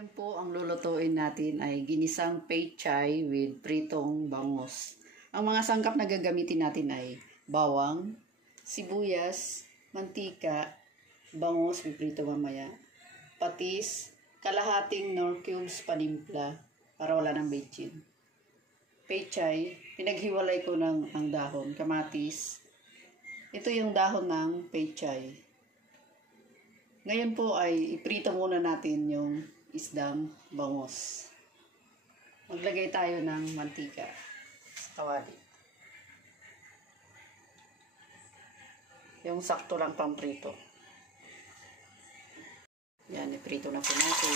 Ngayon po, ang lulutuin natin ay ginisang pechay with pritong bangus. Ang mga sangkap na gagamitin natin ay bawang, sibuyas, mantika, bangus, piprito mamaya, patis, kalahating nor cubes panimpla para wala ng bechin. Pechay, pinaghiwalay ko ng ang dahon, kamatis. Ito yung dahon ng pechay. Ngayon po ay iprito muna natin yung isdang bangus. Maglagay tayo ng mantika sa kawali. Yung sakto lang pang prito. Yan, iprito na po natin.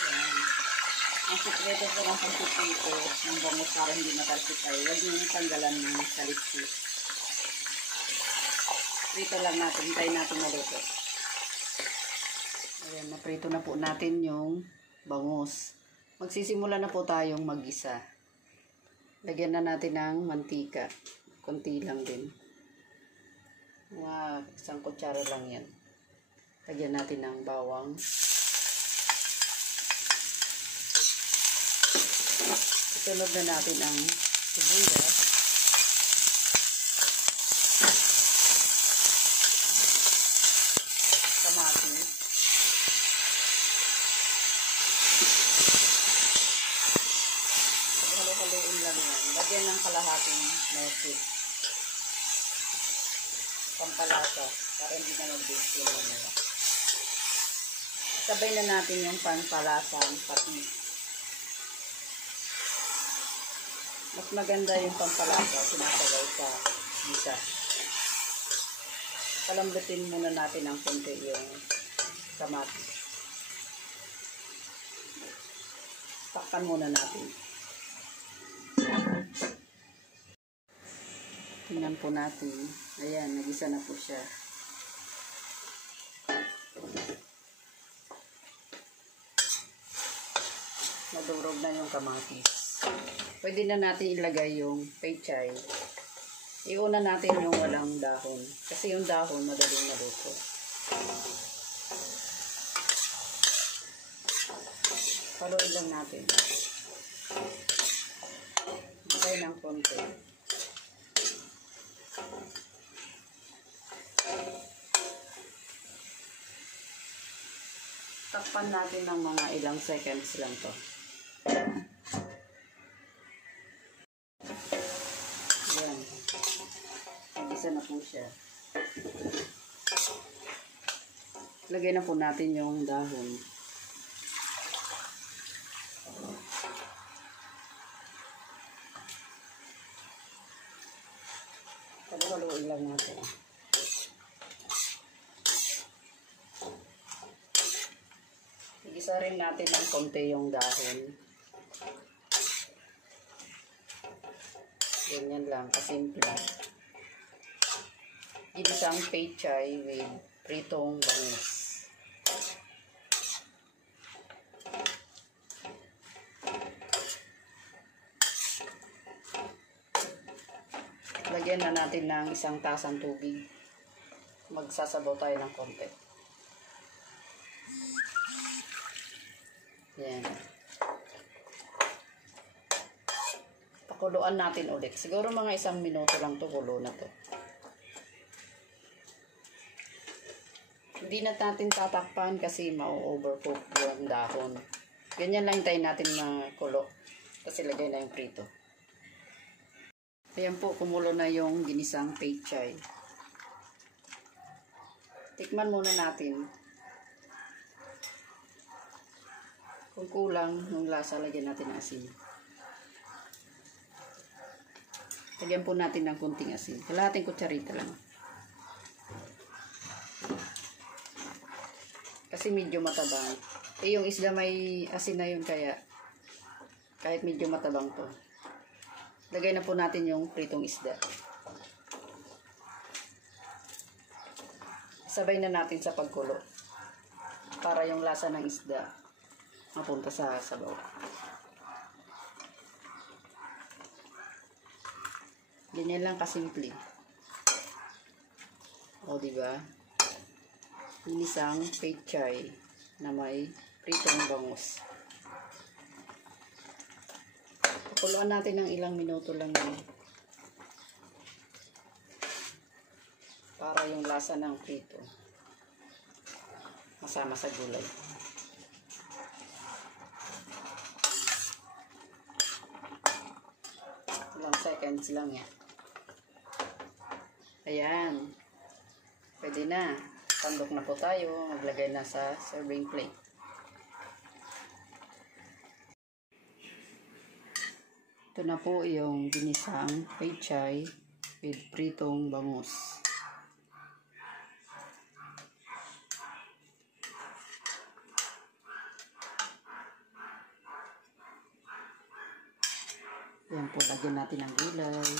Yan. Ang sikreto po ng pagpiprito ng bangus para hindi matalsik ay huwag nyo tanggalan ng kalitsit. Prito lang natin, hintayin natin maluto. Ayan, naprito na po natin yung bangus. Magsisimula na po tayong mag-isa. Lagyan na natin ng mantika. Kunti lang din. Mga isang kutsara lang yan. Lagyan natin ng bawang. Isunod na natin ang sibuyas. Kamatis. Halo-haloin lang yan. Lagyan ng kalahating nosit. Pampalasa. Para hindi na mag-bake yung mamaya. Sabay na natin yung pampalasang patis. Mas maganda yung pampalasa. Sinasagay sa isa. Palambutin muna natin ang konti yung kamatis. Takpan muna natin. Tingnan po natin. Ayan, nagisa na po siya. Nadurog na yung kamatis. Pwede na natin ilagay yung pechay. Iuna natin yung walang dahon. Kasi yung dahon madaling maluto. Haluin lang natin. Lagay ng konti. Takpan natin ng mga ilang seconds lang to. Ayan. Isa na po siya. Lagay na po natin yung dahon. Haluin lang natin. Igisa rin natin ng konti yung dahon. Ganyan lang, kasimple. Ginisang pechay with pritong bangus. Lagyan na natin ng isang tasang tubig. Magsasabaw tayo ng konti. Yan. Pakuluan natin ulit. Siguro mga 1 minuto lang to, kulo na to. Hindi na natin tatakpan kasi ma-overcook yung dahon. Ganyan lang hintayin natin makulo. Kasi lagay na yung prito. Ayan po, kumulo na yung ginisang pechay. Tikman muna natin. Kung kulang yung lasa, lagyan natin ng asin. Lagyan po natin ng kunting asin. Kalahating kutsarita lang. Kasi medyo matabang. Yung isda may asin na yun kaya kahit medyo matabang to. Lagay na po natin yung pritong isda. Sabay na natin sa pagkulo. Para yung lasa ng isda mapunta sa sabaw. Ganyan lang kasimple. O, diba? Ginisang pechay na may pritong bangus. Pakuluan natin ng ilang minuto lang yun. Para yung lasa ng prito masama sa gulay. Ilang seconds lang yan. Ayan. Pwede na. Sandok na po tayo. Maglagay na sa serving plate. Ito na po yung ginisang pechay with pritong bangus. Ayan po, lagyan natin ang gulay.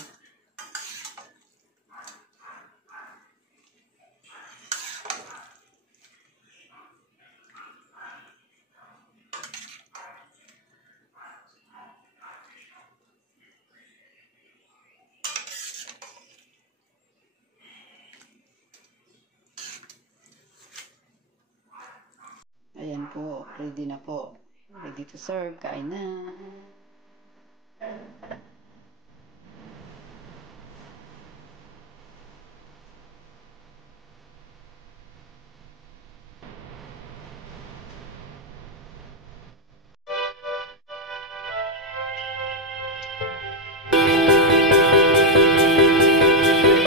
Ayan po, ready na po. Ready to serve, kain na.